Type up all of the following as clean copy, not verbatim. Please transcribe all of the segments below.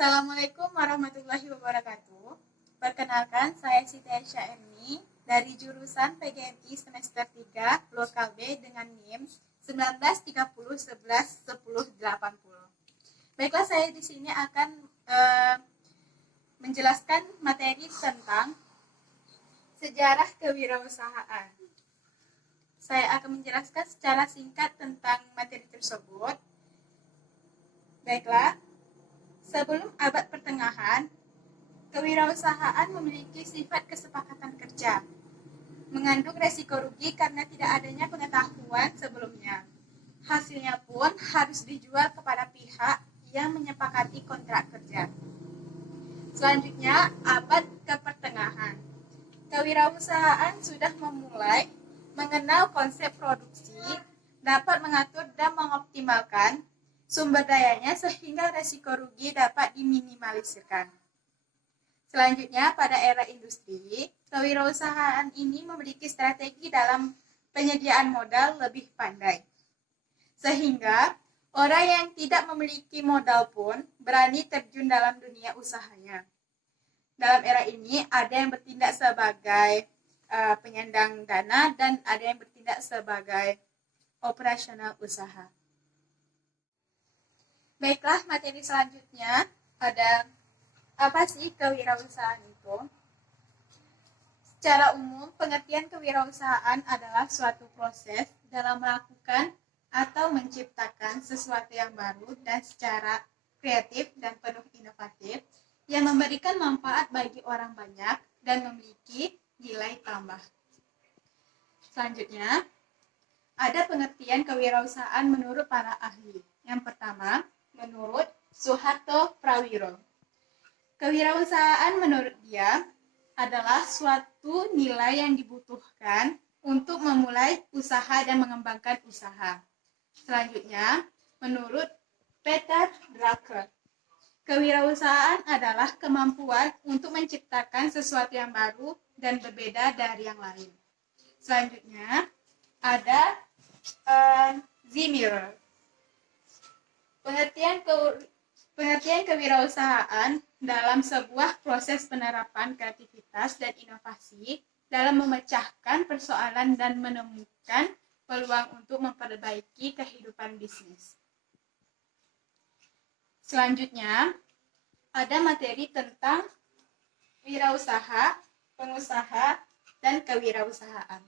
Assalamualaikum warahmatullahi wabarakatuh. Perkenalkan, saya Siti Aisyah Erni dari jurusan PGMI semester 3 Lokal B dengan NIM 1930111080. Baiklah, saya di sini akan menjelaskan materi tentang sejarah kewirausahaan. Saya akan menjelaskan secara singkat tentang materi tersebut. Baiklah, sebelum abad pertengahan, kewirausahaan memiliki sifat kesepakatan kerja, mengandung resiko rugi karena tidak adanya pengetahuan sebelumnya. Hasilnya pun harus dijual kepada pihak yang menyepakati kontrak kerja. Selanjutnya, abad kepertengahan. Kewirausahaan sudah memulai mengenal konsep produksi, dapat mengatur dan mengoptimalkan sumber dayanya sehingga resiko rugi dapat diminimalisirkan. Selanjutnya, pada era industri, kewirausahaan ini memiliki strategi dalam penyediaan modal lebih pandai. Sehingga, orang yang tidak memiliki modal pun berani terjun dalam dunia usahanya. Dalam era ini, ada yang bertindak sebagai penyandang dana dan ada yang bertindak sebagai operasional usaha. Baiklah, materi selanjutnya ada apa sih kewirausahaan itu? Secara umum, pengertian kewirausahaan adalah suatu proses dalam melakukan atau menciptakan sesuatu yang baru dan secara kreatif dan penuh inovatif yang memberikan manfaat bagi orang banyak dan memiliki nilai tambah. Selanjutnya, ada pengertian kewirausahaan menurut para ahli. Yang pertama, menurut Soeharto Prawiro, kewirausahaan menurut dia adalah suatu nilai yang dibutuhkan untuk memulai usaha dan mengembangkan usaha. Selanjutnya, menurut Peter Drucker, kewirausahaan adalah kemampuan untuk menciptakan sesuatu yang baru dan berbeda dari yang lain. Selanjutnya, ada Zimmer. Pengertian kewirausahaan dalam sebuah proses penerapan kreativitas dan inovasi dalam memecahkan persoalan dan menemukan peluang untuk memperbaiki kehidupan bisnis. Selanjutnya, ada materi tentang wirausaha, pengusaha, dan kewirausahaan.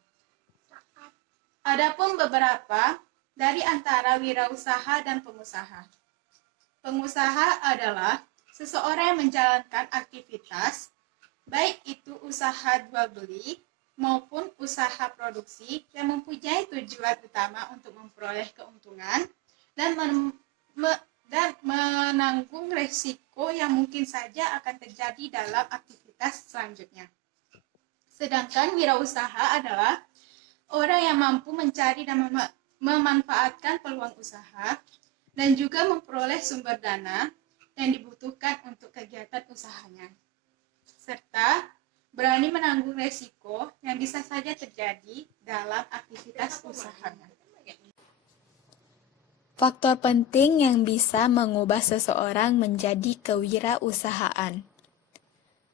Adapun beberapa dari antara wirausaha dan pengusaha. Pengusaha adalah seseorang yang menjalankan aktivitas, baik itu usaha jual beli maupun usaha produksi yang mempunyai tujuan utama untuk memperoleh keuntungan dan menanggung resiko yang mungkin saja akan terjadi dalam aktivitas selanjutnya. Sedangkan wirausaha adalah orang yang mampu mencari dan memanfaatkan peluang usaha dan juga memperoleh sumber dana yang dibutuhkan untuk kegiatan usahanya, serta berani menanggung resiko yang bisa saja terjadi dalam aktivitas usahanya. Faktor penting yang bisa mengubah seseorang menjadi kewirausahaan.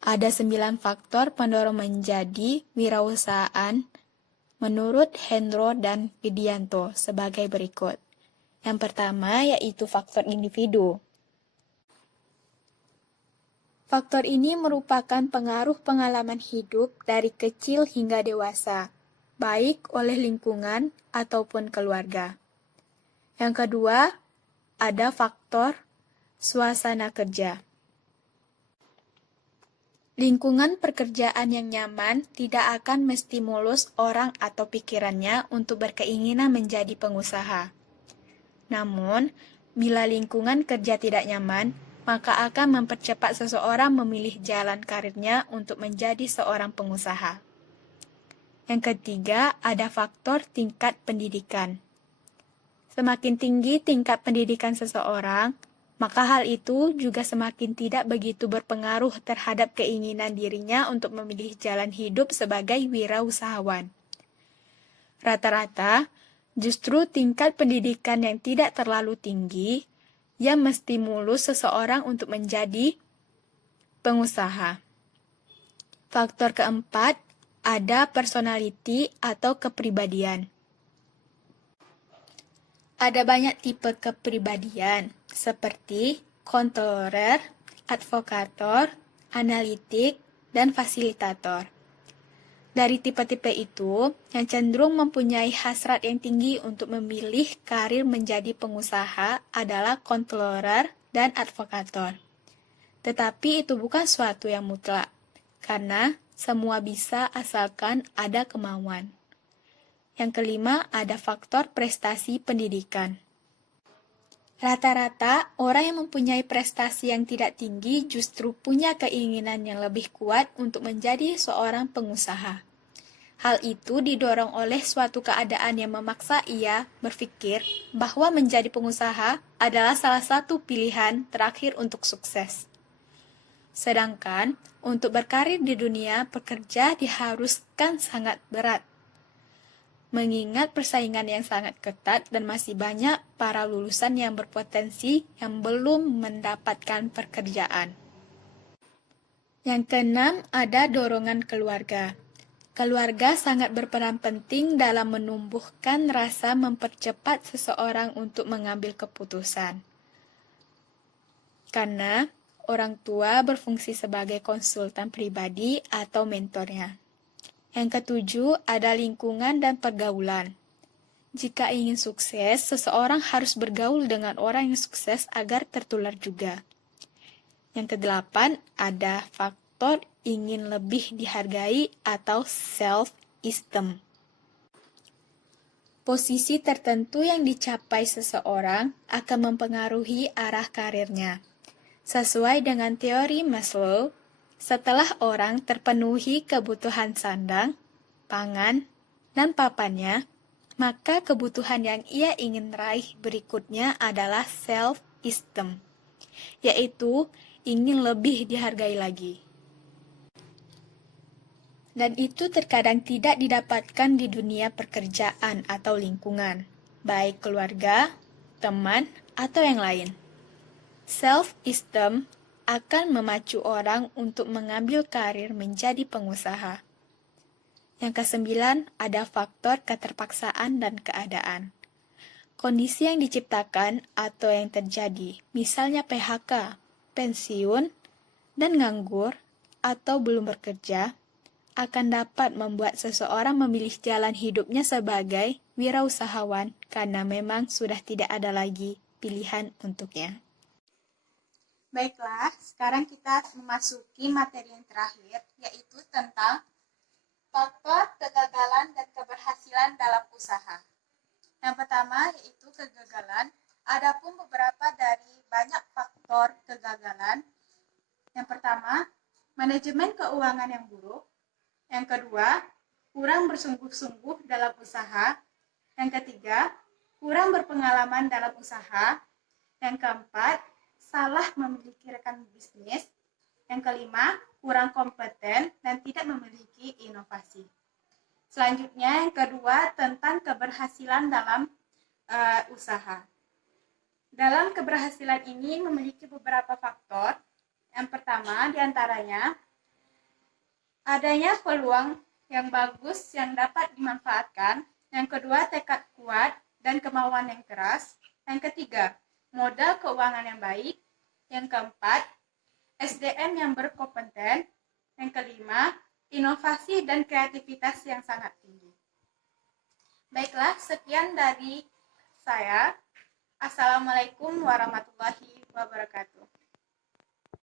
Ada 9 faktor pendorong menjadi wirausahaan menurut Hendro dan Widianto sebagai berikut. Yang pertama yaitu faktor individu. Faktor ini merupakan pengaruh pengalaman hidup dari kecil hingga dewasa, baik oleh lingkungan ataupun keluarga. Yang kedua, ada faktor suasana kerja. Lingkungan pekerjaan yang nyaman tidak akan menstimulus orang atau pikirannya untuk berkeinginan menjadi pengusaha. Namun, bila lingkungan kerja tidak nyaman, maka akan mempercepat seseorang memilih jalan karirnya untuk menjadi seorang pengusaha. Yang ketiga, ada faktor tingkat pendidikan. Semakin tinggi tingkat pendidikan seseorang, maka hal itu juga semakin tidak begitu berpengaruh terhadap keinginan dirinya untuk memilih jalan hidup sebagai wirausahawan. Rata-rata, justru tingkat pendidikan yang tidak terlalu tinggi yang menstimulus seseorang untuk menjadi pengusaha. Faktor keempat, ada personality atau kepribadian. Ada banyak tipe kepribadian, seperti controller, advokator, analitik, dan fasilitator. Dari tipe-tipe itu, yang cenderung mempunyai hasrat yang tinggi untuk memilih karir menjadi pengusaha adalah controller dan advokator. Tetapi itu bukan suatu yang mutlak, karena semua bisa asalkan ada kemauan. Yang kelima, ada faktor prestasi pendidikan. Rata-rata, orang yang mempunyai prestasi yang tidak tinggi justru punya keinginan yang lebih kuat untuk menjadi seorang pengusaha. Hal itu didorong oleh suatu keadaan yang memaksa ia berpikir bahwa menjadi pengusaha adalah salah satu pilihan terakhir untuk sukses. Sedangkan, untuk berkarir di dunia pekerja diharuskan sangat berat, mengingat persaingan yang sangat ketat dan masih banyak para lulusan yang berpotensi yang belum mendapatkan pekerjaan. Yang keenam, ada dorongan keluarga. Keluarga sangat berperan penting dalam menumbuhkan rasa mempercepat seseorang untuk mengambil keputusan. Karena orang tua berfungsi sebagai konsultan pribadi atau mentornya. Yang ketujuh, ada lingkungan dan pergaulan. Jika ingin sukses, seseorang harus bergaul dengan orang yang sukses agar tertular juga. Yang kedelapan, ada faktor ingin lebih dihargai atau self-esteem. Posisi tertentu yang dicapai seseorang akan mempengaruhi arah karirnya. Sesuai dengan teori Maslow, setelah orang terpenuhi kebutuhan sandang, pangan, dan papannya, maka kebutuhan yang ia ingin raih berikutnya adalah self-esteem, yaitu ingin lebih dihargai lagi. Dan itu terkadang tidak didapatkan di dunia pekerjaan atau lingkungan, baik keluarga, teman, atau yang lain. Self-esteem akan memacu orang untuk mengambil karir menjadi pengusaha. Yang kesembilan, ada faktor keterpaksaan dan keadaan. Kondisi yang diciptakan atau yang terjadi, misalnya PHK, pensiun, dan nganggur, atau belum bekerja, akan dapat membuat seseorang memilih jalan hidupnya sebagai wirausahawan karena memang sudah tidak ada lagi pilihan untuknya. Baiklah, sekarang kita memasuki materi yang terakhir, yaitu tentang faktor kegagalan dan keberhasilan dalam usaha. Yang pertama yaitu kegagalan. Adapun beberapa dari banyak faktor kegagalan. Yang pertama, manajemen keuangan yang buruk. Yang kedua, kurang bersungguh-sungguh dalam usaha. Yang ketiga, kurang berpengalaman dalam usaha. Yang keempat, salah memiliki rekan bisnis. Yang kelima, kurang kompeten dan tidak memiliki inovasi. Selanjutnya, yang kedua, tentang keberhasilan dalam usaha. Dalam keberhasilan ini memiliki beberapa faktor. Yang pertama, diantaranya, adanya peluang yang bagus yang dapat dimanfaatkan. Yang kedua, tekad kuat dan kemauan yang keras. Yang ketiga, modal keuangan yang baik. Yang keempat, SDM yang berkompeten. Yang kelima, inovasi dan kreativitas yang sangat tinggi. Baiklah, sekian dari saya. Assalamualaikum warahmatullahi wabarakatuh.